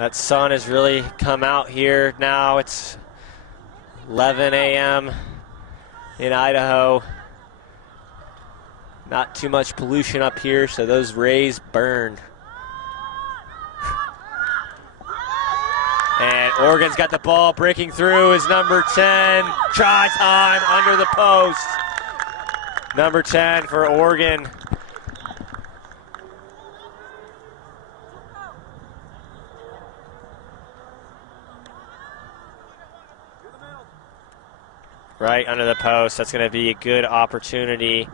That sun has really come out here now. It's 11 a.m. in Idaho. Not too much pollution up here, so those rays burn. And Oregon's got the ball, breaking through is number 10. Try time under the post. Number 10 for Oregon. Right under the post. That's going to be a good opportunity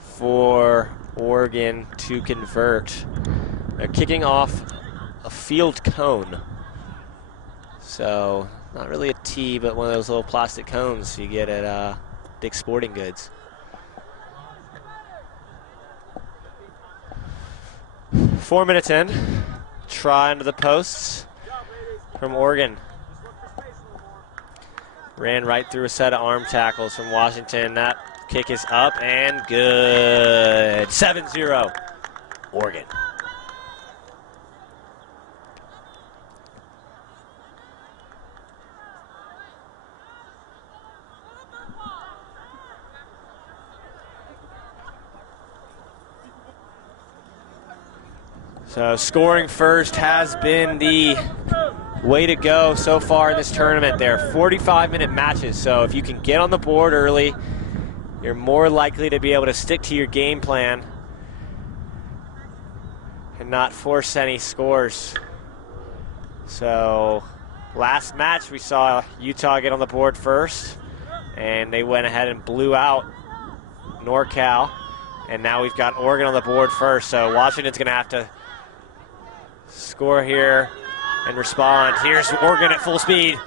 for Oregon to convert. They're kicking off a field cone. So, not really a tee, but one of those little plastic cones you get at Dick's Sporting Goods. Four minutes in. Try under the posts from Oregon. Ran right through a set of arm tackles from Washington. That kick is up and good. 7-0, Oregon. So scoring first has been the way to go so far in this tournament. They're 45-minute matches, so if you can get on the board early, you're more likely to be able to stick to your game plan and not force any scores. So last match we saw Utah get on the board first, and they went ahead and blew out NorCal, and now we've got Oregon on the board first, so Washington's going to have to score here and respond. Here's Oregon at full speed.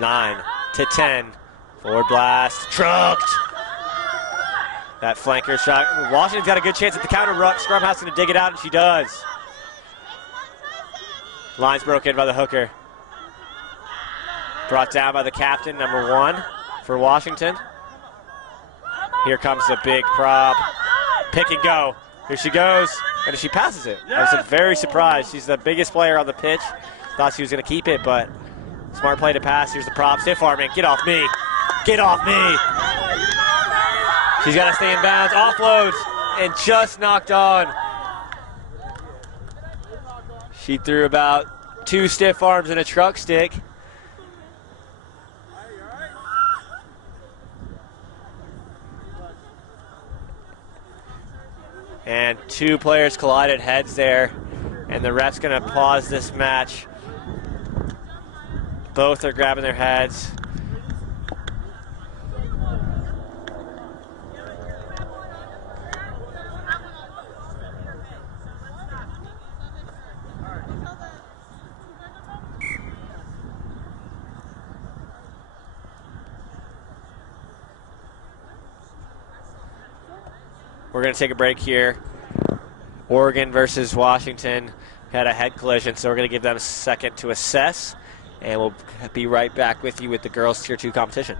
Nine to 10. Forward blast. Trucked. That flanker shot. Washington's got a good chance at the counter ruck. Scrumhouse going to dig it out, and she does. Line's broken by the hooker. Brought down by the captain, number 1 for Washington. Here comes the big prop. Pick and go. Here she goes. And she passes it. I was very surprised. She's the biggest player on the pitch. Thought she was going to keep it, but smart play to pass. Here's the prop. Stiff arming. Get off me. Get off me. She's got to stay in bounds. Offloads. And just knocked on. She threw about 2 stiff arms and a truck stick. And 2 players collided heads there, and the ref's going to pause this match. Both are grabbing their heads. We're going to take a break here. Oregon versus Washington had a head collision, so we're going to give them a second to assess, and we'll be right back with you with the girls' Tier 2 competition.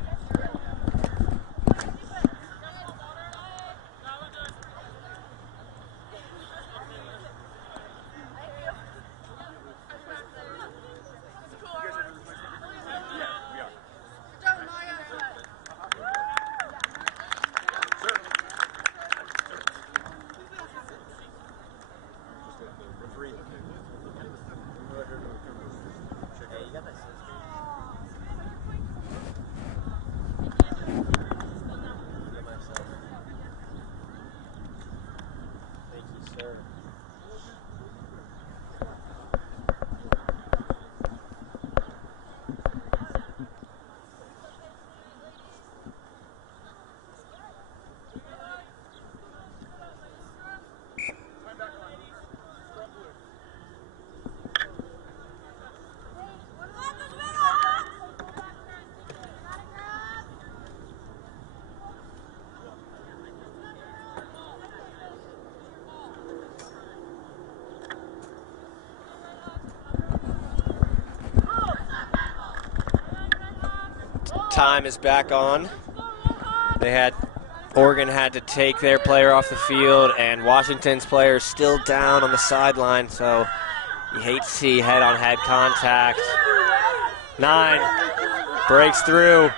Time is back on. They had Oregon had to take their player off the field, and Washington's player is still down on the sideline, so you hate to see head-on-head contact. 9 breaks through.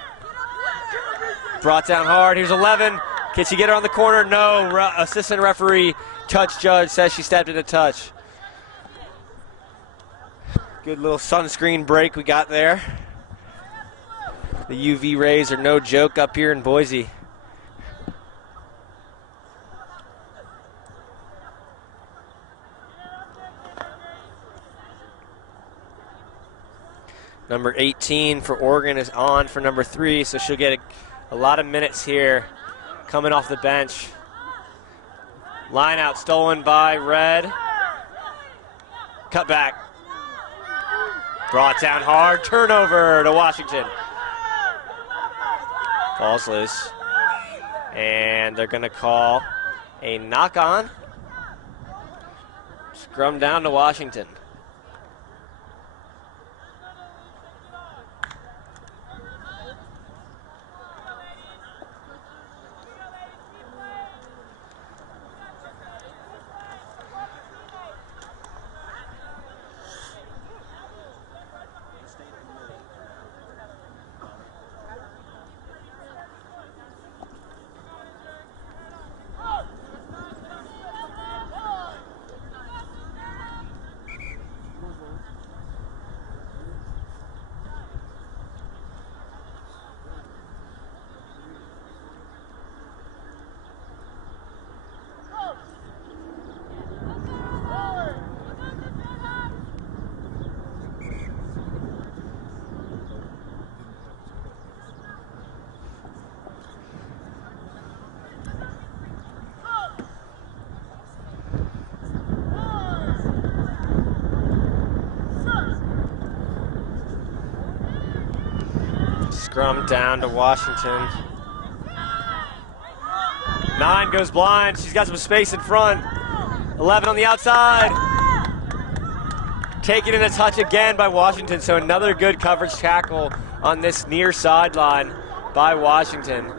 Brought down hard. Here's 11. Can she get her on the corner? No. Assistant referee, touch judge, says she stepped in a touch. Good little sunscreen break we got there. The UV rays are no joke up here in Boise. Number 18 for Oregon is on for number 3, so she'll get a lot of minutes here coming off the bench. Line out stolen by Red. Cut back. Brought down hard. Turnover to Washington. Ball's loose. And they're going to call a knock-on. Scrum down to Washington. Scrum down to Washington. 9 goes blind. She's got some space in front. 11 on the outside. Taken in a touch again by Washington, so another good coverage tackle on this near sideline by Washington.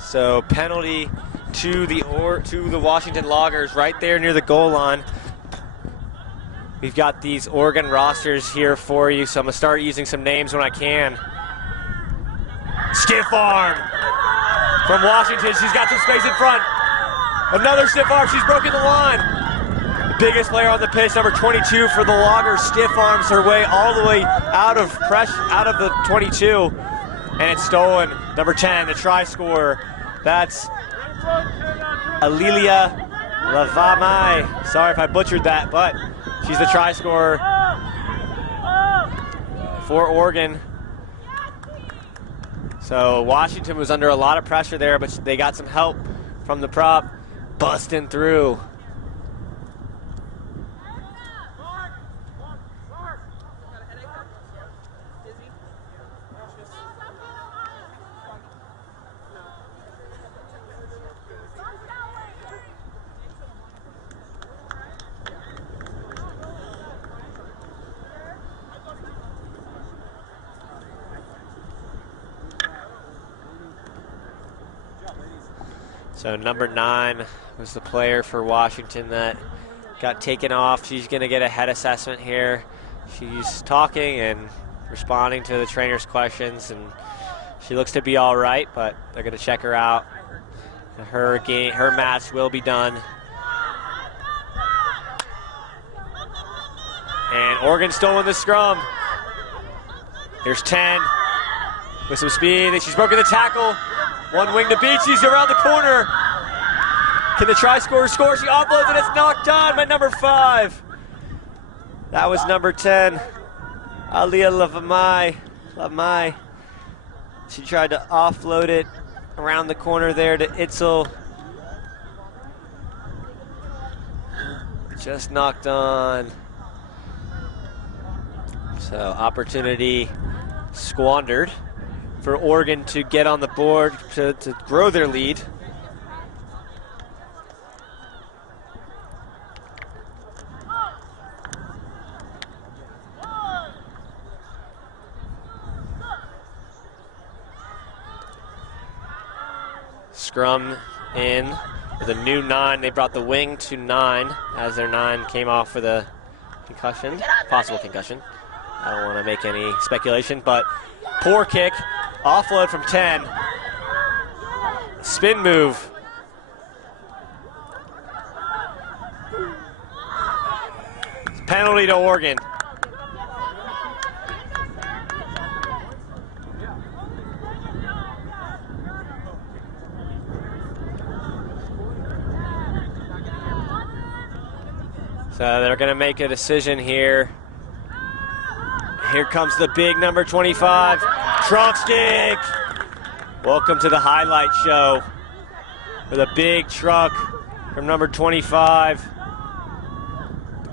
So penalty to the Washington Loggers right there near the goal line. We've got these Oregon rosters here for you, so I'm going to start using some names when I can. Stiff arm from Washington. She's got some space in front. Another stiff arm. She's broken the line. Biggest player on the pitch, number 22 for the Loggers. Stiff arms her way all the way out of the 22, and it's stolen. Number 10, the try scorer. That's Alilia Lavamai. Sorry if I butchered that, but she's the try scorer for Oregon. So Washington was under a lot of pressure there, but they got some help from the prop, busting through. So number 9 was the player for Washington that got taken off. She's going to get a head assessment here. She's talking and responding to the trainer's questions, and she looks to be all right, but they're going to check her out. Her match will be done. And Oregon stolen the scrum. Here's 10 with some speed. She's broken the tackle. One wing to beat. She's around the corner. Can the try scorer score? She offloads and it's knocked on by number 5. That was number 10. Aliyah Lavamai. She tried to offload it around the corner there to Itzel. Just knocked on. So opportunity squandered for Oregon to get on the board to grow their lead. Scrum in with a new 9. They brought the wing to 9 as their 9 came off with a concussion, possible concussion. I don't want to make any speculation, but poor kick, offload from 10. Spin move. Penalty to Oregon. So they're going to make a decision here. Here comes the big number 25, trunk stick. Welcome to the highlight show with a big truck from number 25.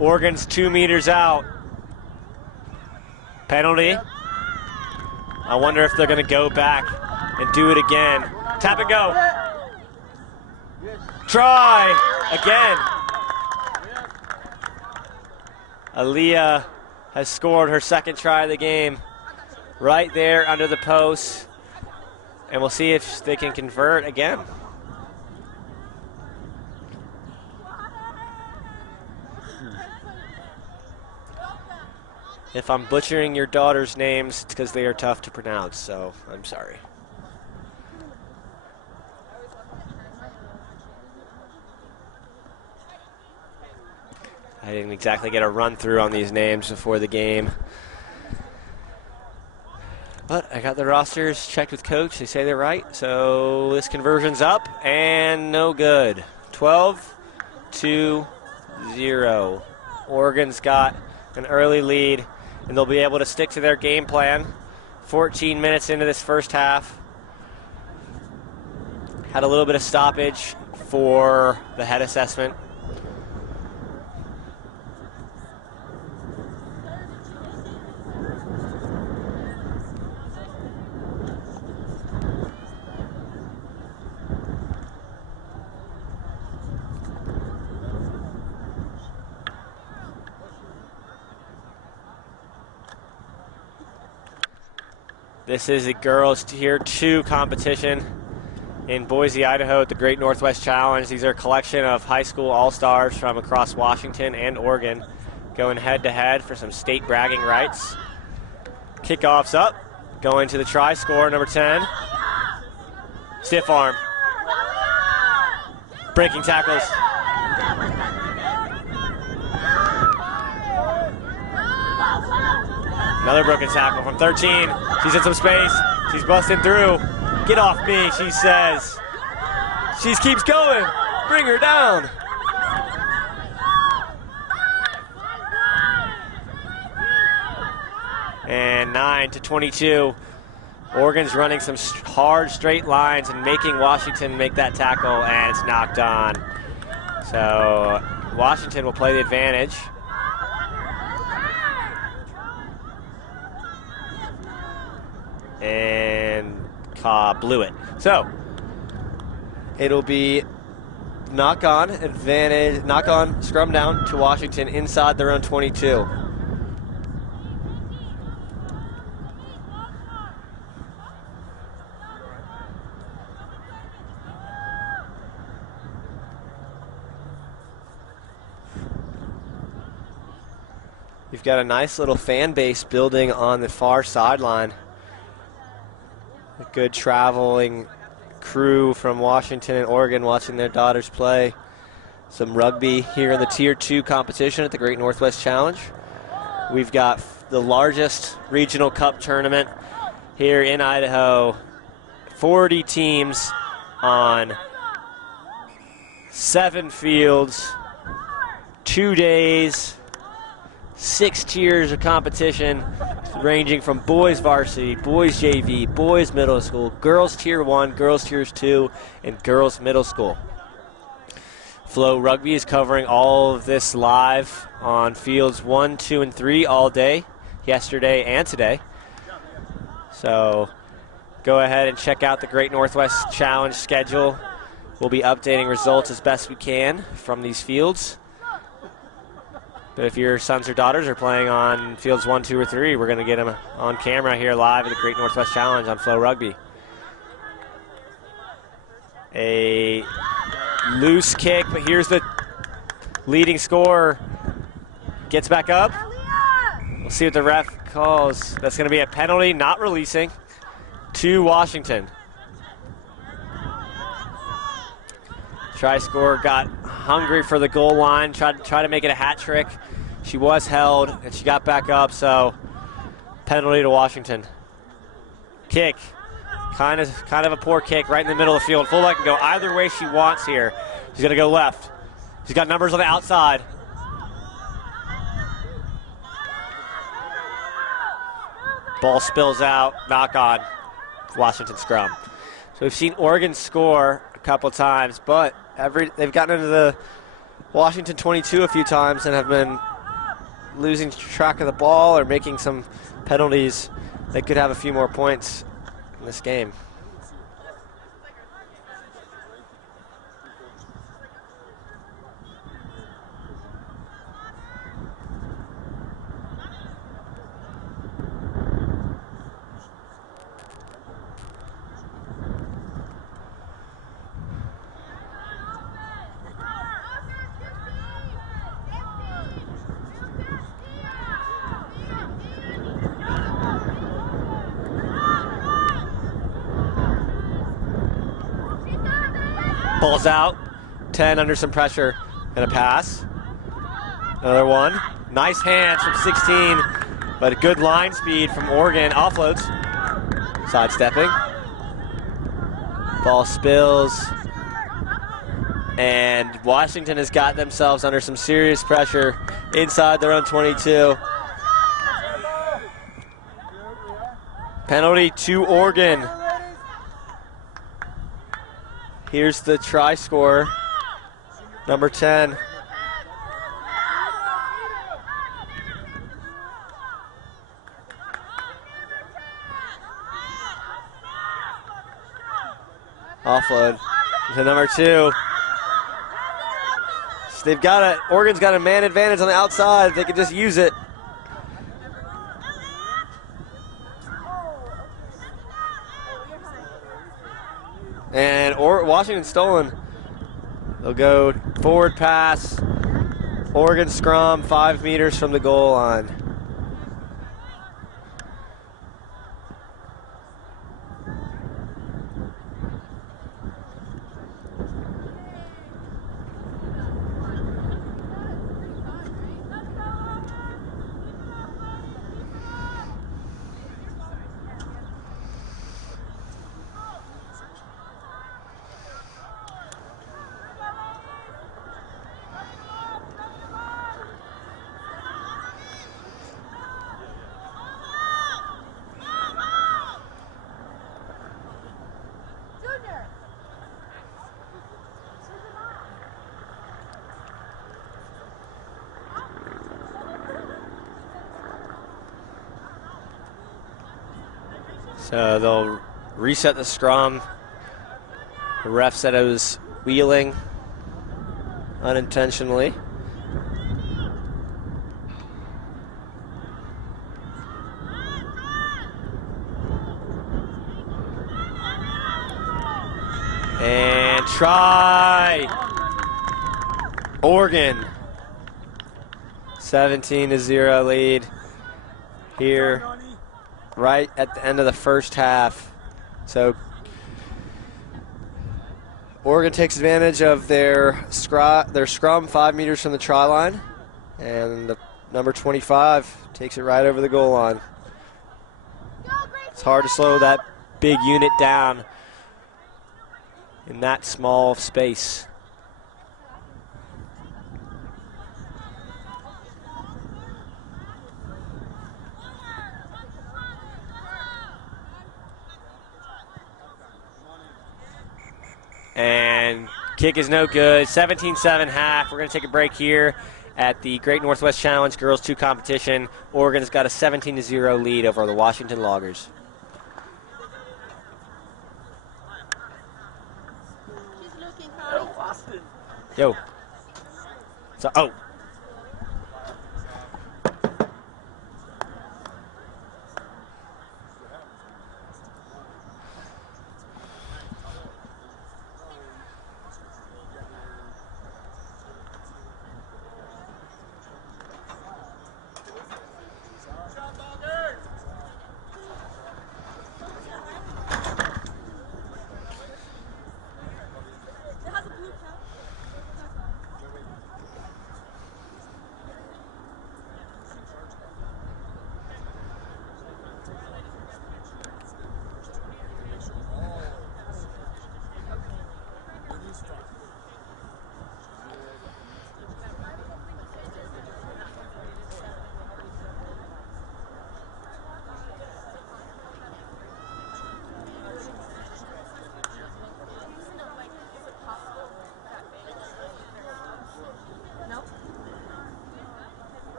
Oregon's 2 meters out. Penalty. I wonder if they're going to go back and do it again. Tap and go. Try again. Aliyah has scored her second try of the game right there under the post. And we'll see if they can convert again. If I'm butchering your daughter's names, it's because they are tough to pronounce, so I'm sorry. I didn't exactly get a run through on these names before the game. But I got the rosters checked with coach. They say they're right. So this conversion's up and no good. 12-0. Oregon's got an early lead, and they'll be able to stick to their game plan. 14 minutes into this first half. Had a little bit of stoppage for the head assessment. This is a girls Tier 2 competition in Boise, Idaho at the Great Northwest Challenge. These are a collection of high school all-stars from across Washington and Oregon going head-to-head for some state bragging rights. Kickoff's up, going to the try scorer, number 10. Stiff arm. Breaking tackles. Another broken tackle from 13. She's in some space. She's busting through. Get off me, she says. She keeps going. Bring her down. And 9-22. Oregon's running some hard straight lines and making Washington make that tackle, and it's knocked on. So Washington will play the advantage. And blew it. So it'll be knock on advantage, knock on scrum down to Washington inside their own 22. You've got a nice little fan base building on the far sideline. A good traveling crew from Washington and Oregon watching their daughters play some rugby here in the Tier 2 competition at the Great Northwest Challenge. We've got the largest regional cup tournament here in Idaho. 40 teams on 7 fields, 2 days, 6 tiers of competition, ranging from boys varsity, boys JV, boys middle school, girls tier 1, girls tiers 2, and girls middle school. Flow Rugby is covering all of this live on fields 1, 2, and 3 all day, yesterday and today. So go ahead and check out the Great Northwest Challenge schedule. We'll be updating results as best we can from these fields. But if your sons or daughters are playing on fields 1, 2, or 3, we're going to get them on camera here live at the Great Northwest Challenge on Flow Rugby. A loose kick, but here's the leading scorer. Gets back up. We'll see what the ref calls. That's going to be a penalty, not releasing, to Washington. Try scorer got hungry for the goal line, tried to make it a hat trick. She was held, and she got back up, so penalty to Washington. Kick, kind of a poor kick right in the middle of the field. Fullback can go either way she wants here. She's going to go left. She's got numbers on the outside. Ball spills out, knock on, Washington scrum. So we've seen Oregon score a couple times, but they've gotten into the Washington 22 a few times and have been losing track of the ball or making some penalties. They could have a few more points in this game. Ball's out, 10 under some pressure, and a pass. Another one. Nice hands from 16, but a good line speed from Oregon. Offloads, sidestepping. Ball spills, and Washington has got themselves under some serious pressure inside their own 22. Penalty to Oregon. Here's the try scorer, number 10. Offload to number 2. So Oregon's got a man advantage on the outside. They can just use it. And Washington stolen. They'll go forward pass. Oregon scrum 5 meters from the goal line. So they'll reset the scrum. The ref said it was wheeling unintentionally. And try. Oregon. 17-0 lead here right at the end of the first half. So Oregon takes advantage of their scrum 5 meters from the try line, and the number 25 takes it right over the goal line. It's hard to slow that big unit down in that small space. Kick is no good. 17-7 half. We're going to take a break here at the Great Northwest Challenge Girls 2 competition. Oregon's got a 17-0 lead over the Washington Loggers. Yo. So, oh.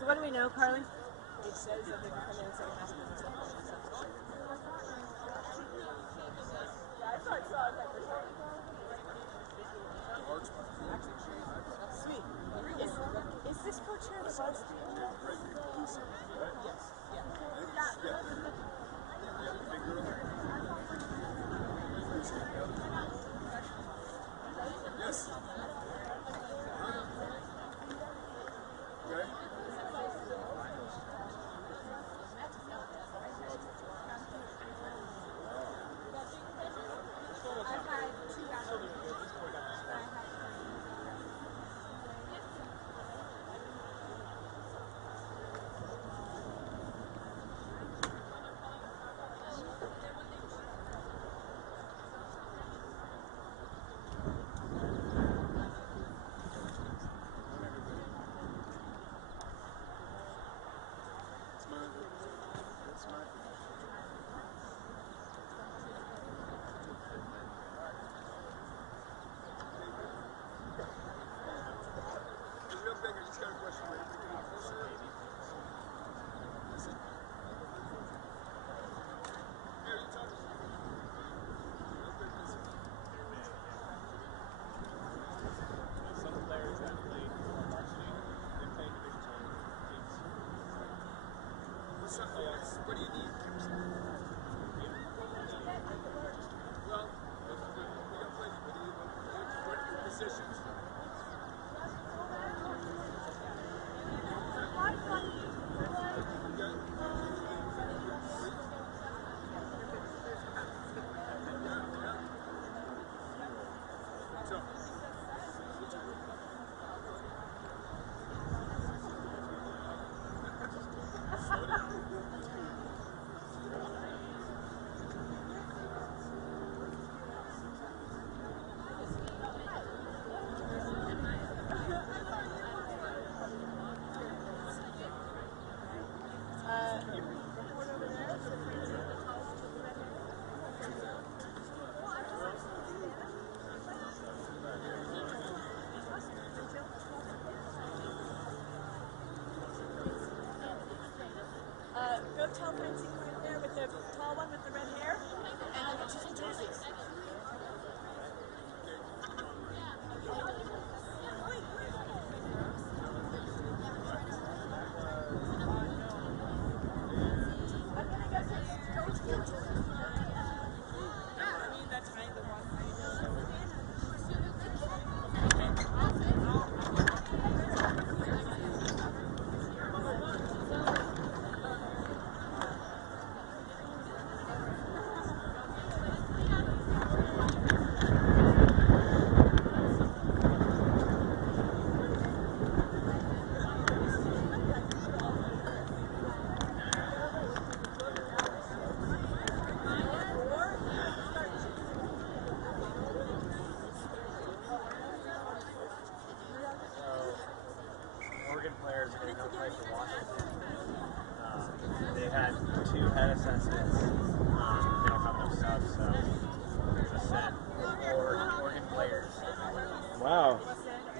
So what do we know, Carly? It says that they're coming in second half. Sweet. Is this co-chair the bus? Yes. Yeah. Yes.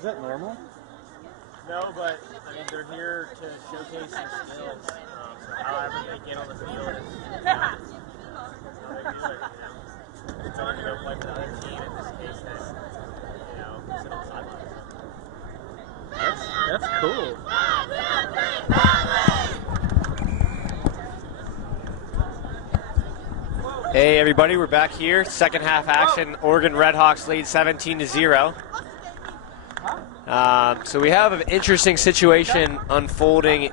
Is that normal? No, but I mean they're here to showcase their skills. So however they get on the field is not. They do like, it's only to go play for the other team in this case that sit on the sidelines. That's cool. Hey everybody, we're back here. Second half action. Oregon Redhawks lead 17-0. So we have an interesting situation unfolding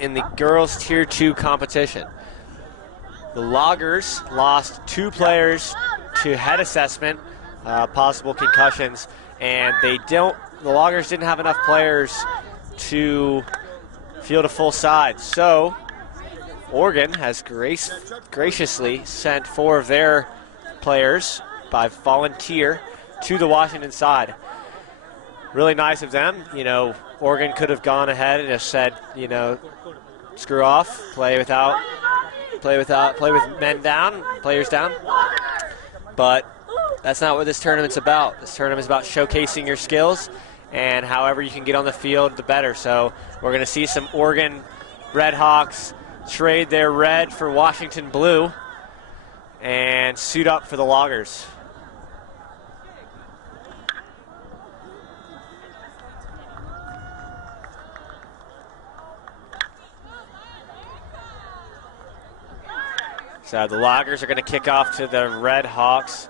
in the girls Tier 2 competition. The Loggers lost 2 players to head assessment, possible concussions, and the Loggers didn't have enough players to field a full side. So Oregon has graciously sent 4 of their players by volunteer to the Washington side. Really nice of them. Oregon could have gone ahead and just said, screw off, play with men down, players down. But that's not what this tournament's about. This tournament's about showcasing your skills, and however you can get on the field, the better. So we're going to see some Oregon Redhawks trade their red for Washington blue and suit up for the Loggers. So the Loggers are going to kick off to the Redhawks.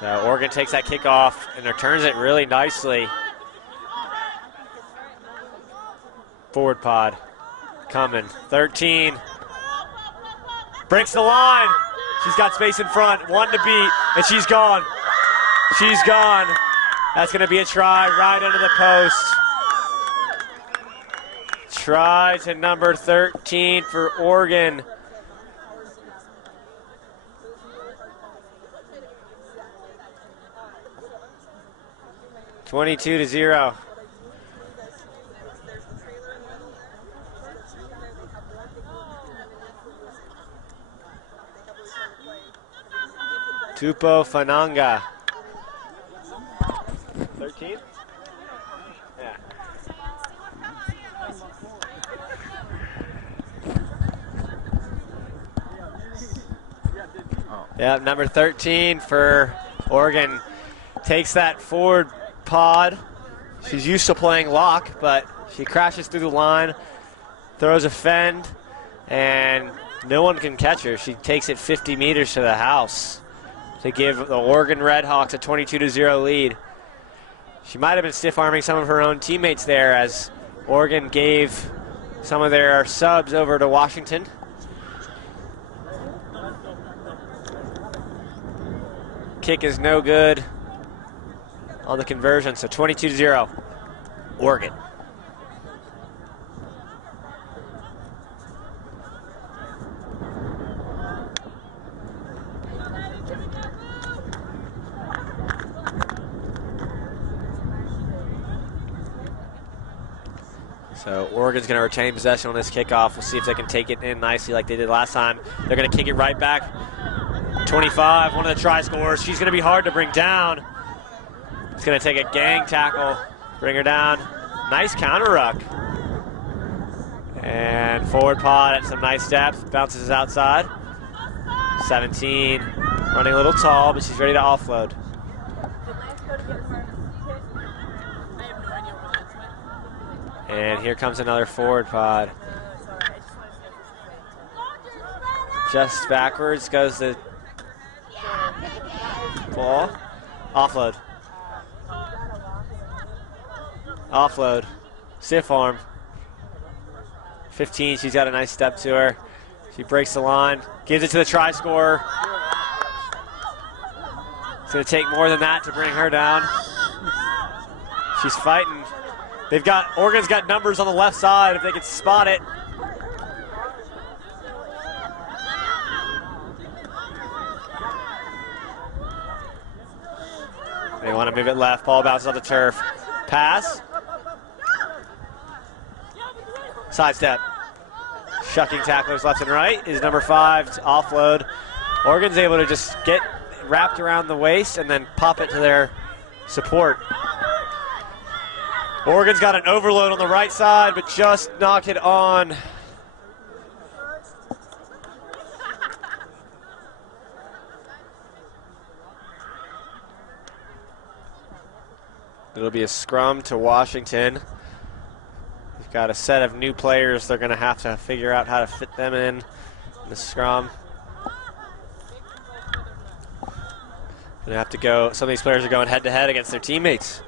So Oregon takes that kickoff and returns it really nicely. Forward pod coming. 13. Breaks the line. She's got space in front. 1 to beat, and she's gone. She's gone. That's going to be a try right under the post. Try to number 13 for Oregon. (22-0). Tupo Fananga. 13? Yeah. Yeah, number 13 for Oregon takes that forward pod. She's used to playing lock, but she crashes through the line, throws a fend, and no one can catch her. She takes it 50 meters to the house to give the Oregon Redhawks a 22-0 lead. She might have been stiff-arming some of her own teammates there as Oregon gave some of their subs over to Washington. Kick is no good on the conversion, so 22-0, Oregon. So Oregon's going to retain possession on this kickoff. We'll see if they can take it in nicely like they did last time. They're going to kick it right back. 25, one of the try scorers. She's going to be hard to bring down. It's going to take a gang tackle, bring her down. Nice counter ruck. And forward pod at some nice depth. Bounces outside. 17, running a little tall, but she's ready to offload. And here comes another forward pod. Just backwards goes the ball. Offload. Offload. Stiff arm. 15, she's got a nice step to her. She breaks the line, gives it to the try scorer. It's going to take more than that to bring her down. She's fighting. Oregon's got numbers on the left side if they can spot it. They want to move it left. Ball bounces on the turf. Pass. Sidestep. Shucking tacklers left and right is number 5 to offload. Oregon's able to just get wrapped around the waist and then pop it to their support. Oregon's got an overload on the right side, but just knock it on. It'll be a scrum to Washington. They've got a set of new players. They're going to have to figure out how to fit them in the scrum. They have to go. Some of these players are going head-to-head against their teammates.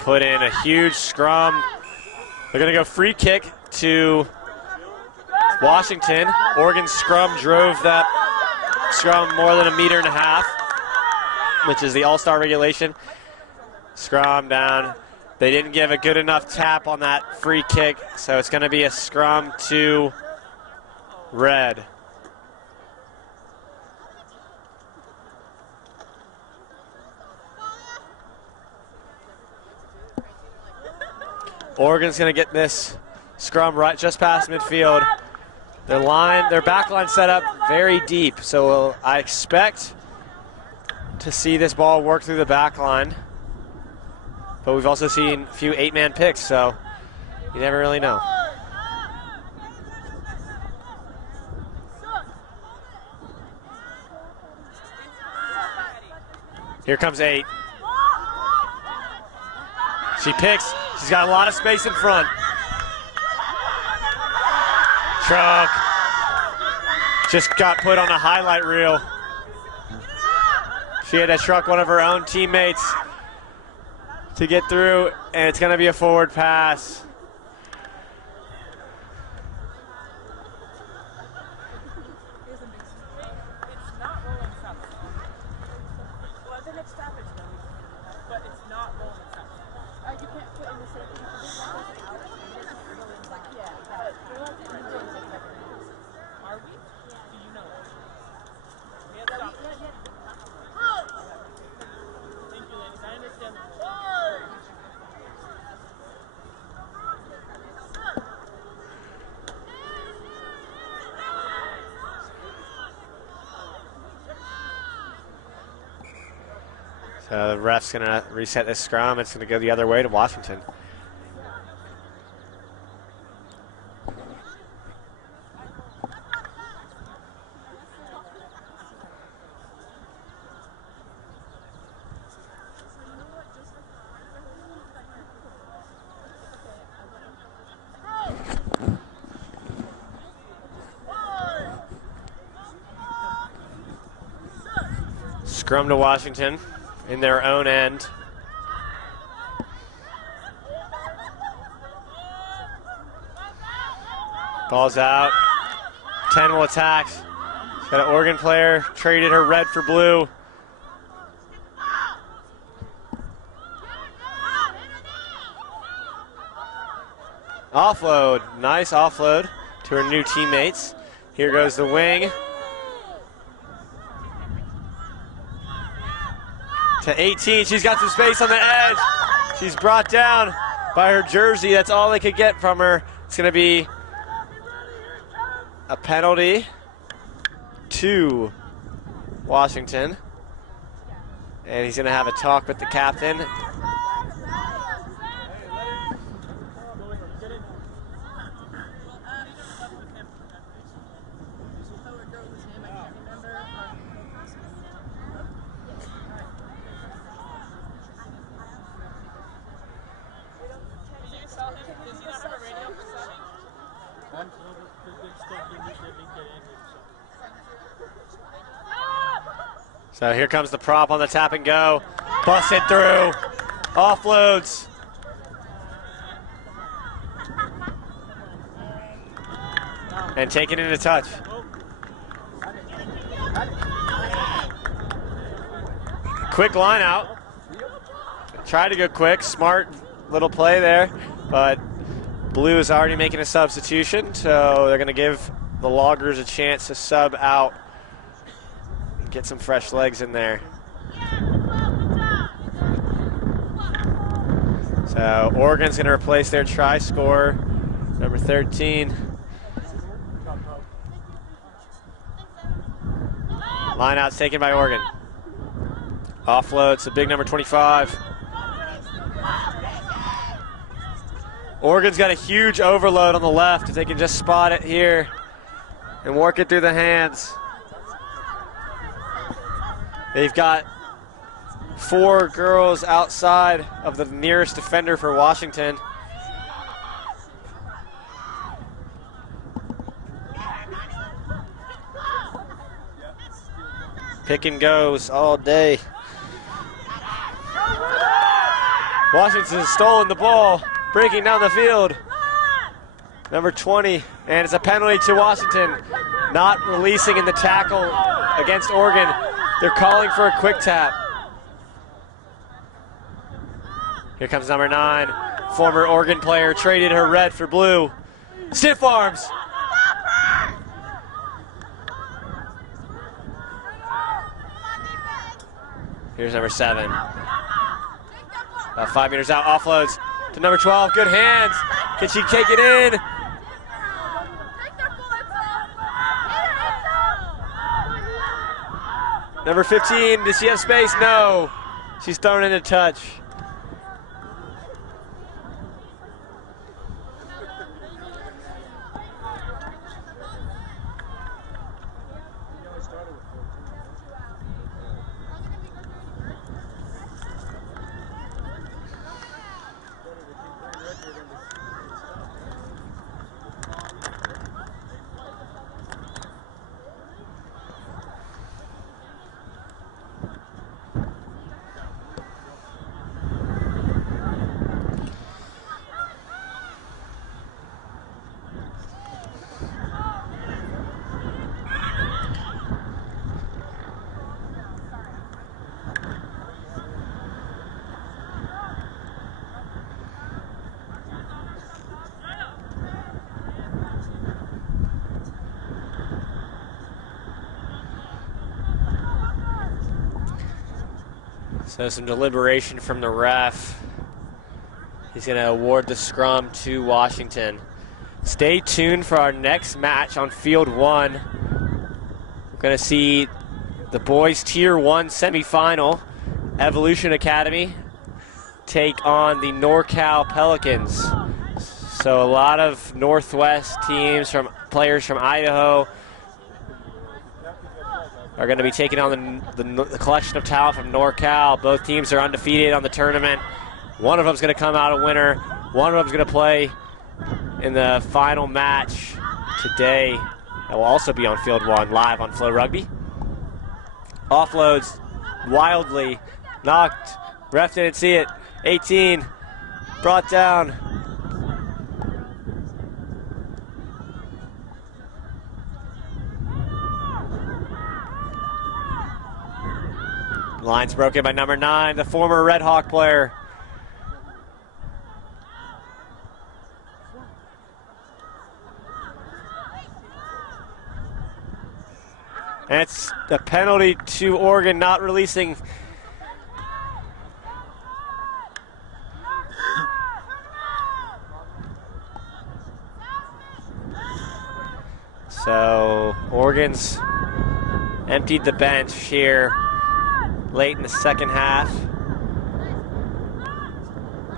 Put in a huge scrum. They're going to go free kick to Washington. Oregon's scrum drove that scrum more than 1.5 meters, which is the all-star regulation. Scrum down. They didn't give a good enough tap on that free kick, so it's going to be a scrum to Red. Oregon's going to get this scrum right just past midfield. Their back line set up very deep, so I expect to see this ball work through the back line. But we've also seen a few 8-man picks, so you never really know. Here comes 8. She picks. She's got a lot of space in front. Truck just got put on a highlight reel. She had to truck one of her own teammates to get through, and it's going to be a forward pass. So the ref's going to reset this scrum. It's going to go the other way to Washington. Scrum to Washington in their own end. Ball's out. 10 will attack. She's got an Oregon player, traded her red for blue. Offload, nice offload to her new teammates. Here goes the wing. To 18, she's got some space on the edge. She's brought down by her jersey. That's all they could get from her. It's going to be a penalty to Washington. And he's going to have a talk with the captain. So here comes the prop on the tap and go. Bust it through. Offloads. And taking it into touch. Quick line out. Tried to go quick, smart little play there, but Blue is already making a substitution, so they're going to give the Loggers a chance to sub out and get some fresh legs in there. So Oregon's going to replace their try scorer, number 13. Line out's taken by Oregon. Offloads the big number 25. Oregon's got a huge overload on the left if they can just spot it here and work it through the hands. They've got 4 girls outside of the nearest defender for Washington. Pick and goes all day. Washington's stolen the ball, breaking down the field. Number 20, and it's a penalty to Washington. Not releasing in the tackle against Oregon. They're calling for a quick tap. Here comes number 9, former Oregon player, traded her red for blue. Stiff arms. Here's number 7. About 5 meters out, offloads to number 12. Good hands. Can she take it in? Number 15, does she have space? No. She's thrown in a touch. So some deliberation from the ref. He's going to award the scrum to Washington. Stay tuned for our next match on Field 1. We're going to see the boys Tier 1 semifinal. Evolution Academy take on the NorCal Pelicans. So a lot of Northwest teams, from players from Idaho, are going to be taking on the collection of talent from NorCal. Both teams are undefeated on the tournament. One of them is going to come out a winner. One of them is going to play in the final match today. That will also be on Field 1, live on Flow Rugby. Offloads wildly, knocked. Ref didn't see it. 18, brought down. Line's broken by number 9, the former Redhawk player. And it's the penalty to Oregon not releasing. So Oregon's emptied the bench here late in the second half.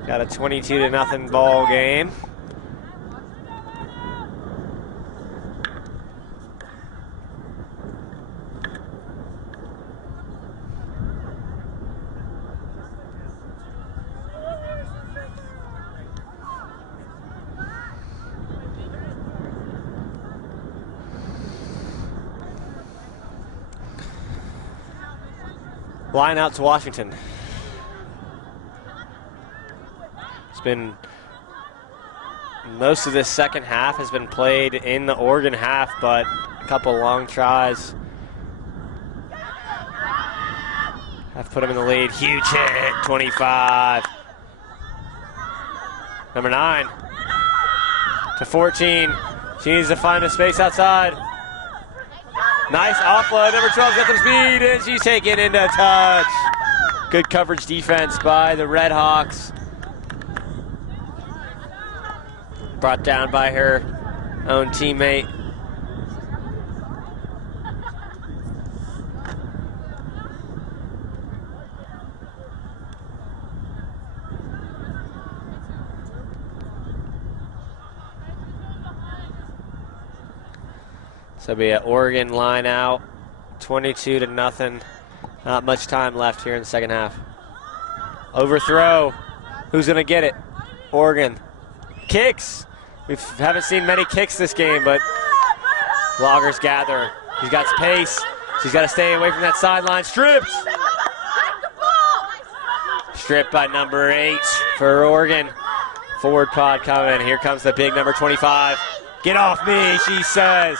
Got a 22-0 ball game. Line out to Washington. It's been Most of this second half has been played in the Oregon half, but a couple long tries have put him in the lead. Huge hit, 25. Number 9 to 14. She needs to find a space outside. Nice offload. Number 12's got some speed, and she's taken into touch. Good coverage defense by the Redhawks. Brought down by her own teammate. So it'll be an Oregon line out, 22-0. Not much time left here in the second half. Overthrow. Who's going to get it? Oregon. Kicks. We haven't seen many kicks this game, but Loggers gather. She's got pace. She's got to stay away from that sideline. Stripped. Stripped by number 8 for Oregon. Forward pod coming. Here comes the big number 25. Get off me, she says.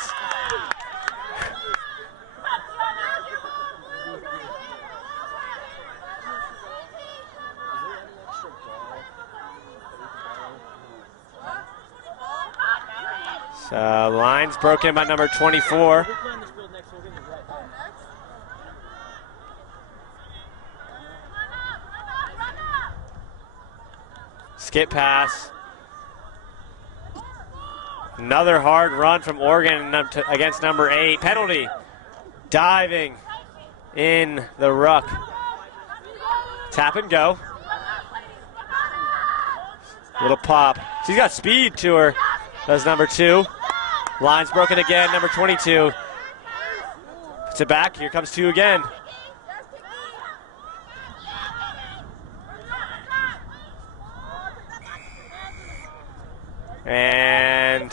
So line's broken by number 24. Skip pass. Another hard run from Oregon against number 8. Penalty. Diving in the ruck. Tap and go. Little pop. She's got speed to her. Does number 2. Line's broken again, number 22. Puts it back, here comes 2 again. And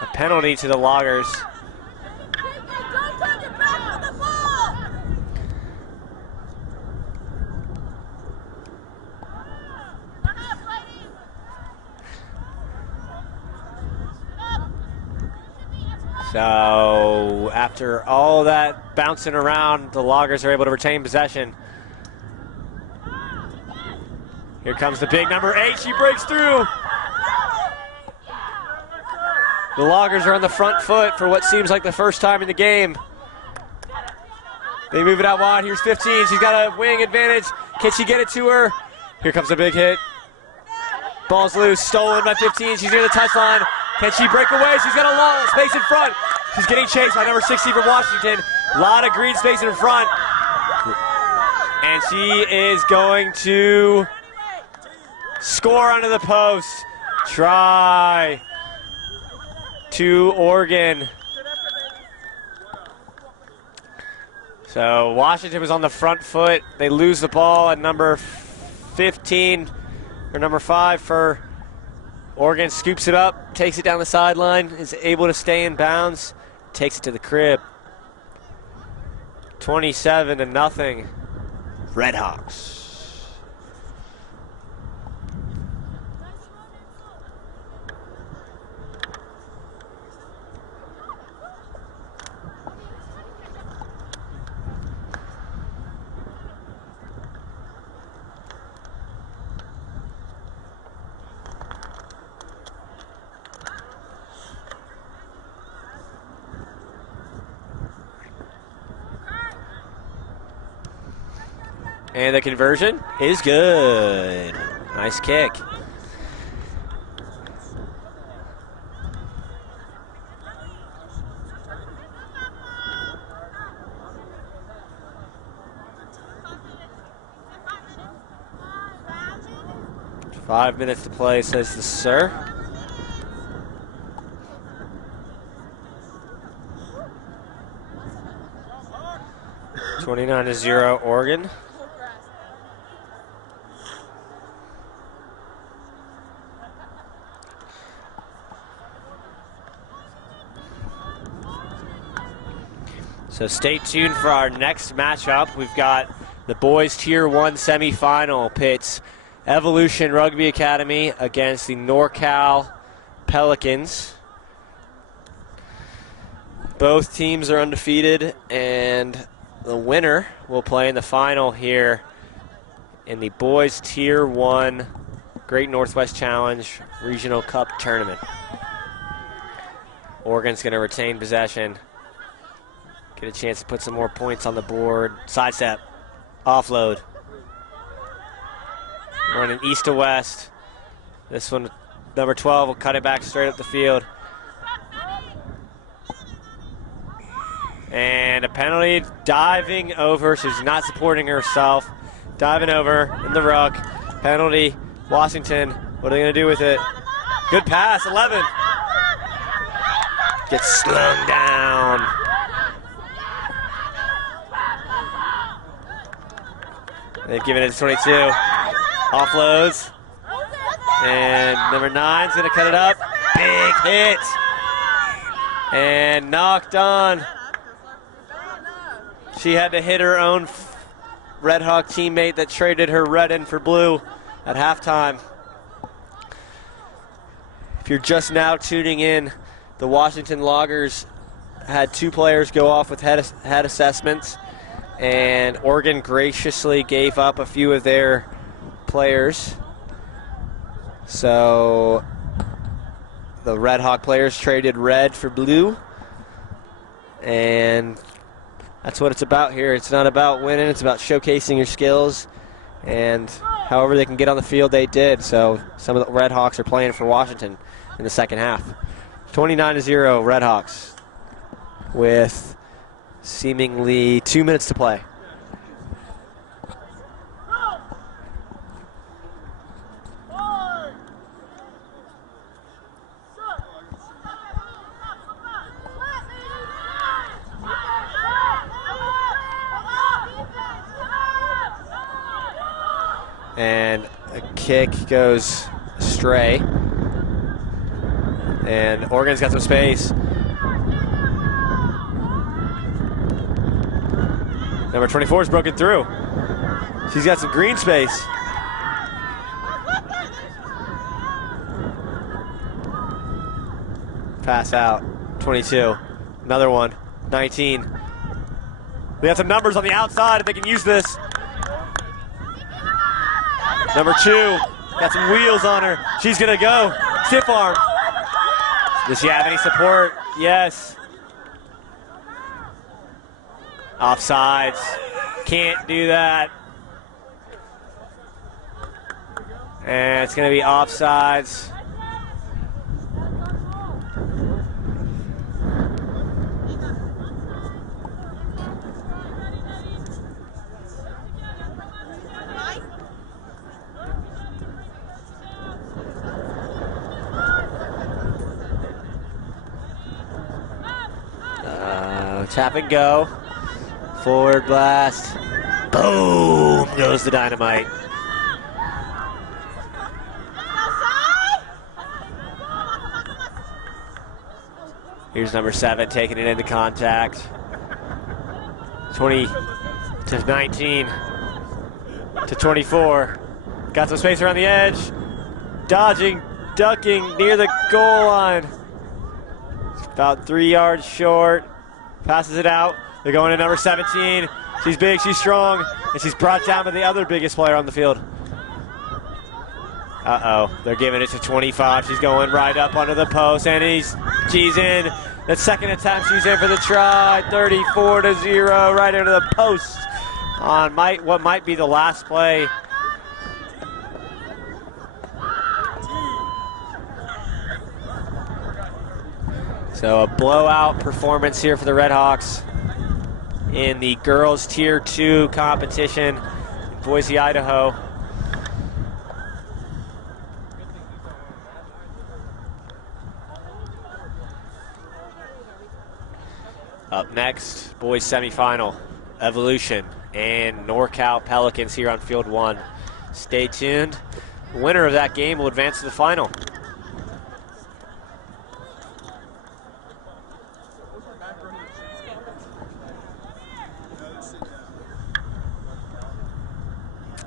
a penalty to the Loggers. So after all that bouncing around, the Loggers are able to retain possession. Here comes the big number 8. She breaks through. The Loggers are on the front foot for what seems like the first time in the game. They move it out wide. Here's 15. She's got a wing advantage. Can she get it to her? Here comes a big hit. Ball's loose. Stolen by 15. She's near the touchline. Can she break away? She's got a long space in front. She's getting chased by number 60 from Washington. A lot of green space in front. And she is going to score under the post. Try to Oregon. So Washington was on the front foot. They lose the ball at number 15, or number 5 for Oregon. Scoops it up, takes it down the sideline, is able to stay in bounds, takes it to the crib. 27-0, Redhawks. And the conversion is good. Nice kick. Five minutes to play, says the sir. (29-0) Oregon. 'So stay tuned for our next matchup. We've got the boys Tier 1 semifinal pits Evolution Rugby Academy against the NorCal Pelicans. Both teams are undefeated, and the winner will play in the final here in the Boys Tier 1 Great Northwest Challenge Regional Cup Tournament. Oregon's going to retain possession, get a chance to put some more points on the board. Sidestep, offload. Running east to west. This one, number 12, will cut it back straight up the field. And a penalty, diving over. She's not supporting herself. Diving over in the ruck. Penalty, Washington. What are they going to do with it? Good pass, 11. Gets slung down. They've given it to 22. Offloads. And number 9's going to cut it up. Big hit. And knocked on. She had to hit her own Redhawk teammate that traded her red in for blue at halftime. If you're just now tuning in, the Washington Loggers had 2 players go off with head assessments, and Oregon graciously gave up a few of their players. So the Redhawk players traded red for blue, and that's what it's about here. It's not about winning, it's about showcasing your skills, and however they can get on the field, they did. So some of the Redhawks are playing for Washington in the second half. 29-0 Redhawks with seemingly 2 minutes to play. And a kick goes astray. And Oregon's got some space. Number 24 is broken through. She's got some green space. Pass out. 22. Another one. 19. We got some numbers on the outside if they can use this. Number 2, got some wheels on her. She's gonna go. Stiff arm. Does she have any support? Yes. Offsides. Can't do that. And it's gonna be offsides. Tap and go. Forward blast. Boom goes the dynamite. Here's number 7 taking it into contact. 20 to 19 to 24. Got some space around the edge. Dodging, ducking near the goal line. About 3 yards short. Passes it out. They're going to number 17. She's big, she's strong, and she's brought down by the other biggest player on the field. Uh-oh. They're giving it to 25. She's going right up under the post, and she's in. The second attempt, she's in for the try. 34-0, right into the post on what might be the last play. So a blowout performance here for the Redhawks in the girls Tier 2 competition in Boise, Idaho. Up next, boys semifinal, Evolution and NorCal Pelicans here on Field 1. Stay tuned. The winner of that game will advance to the final.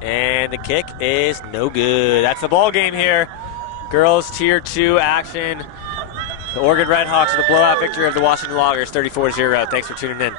And the kick is no good. That's the ball game here. Girls Tier 2 action. The Oregon Redhawks with a blowout victory of the Washington Loggers, 34-0. Thanks for tuning in.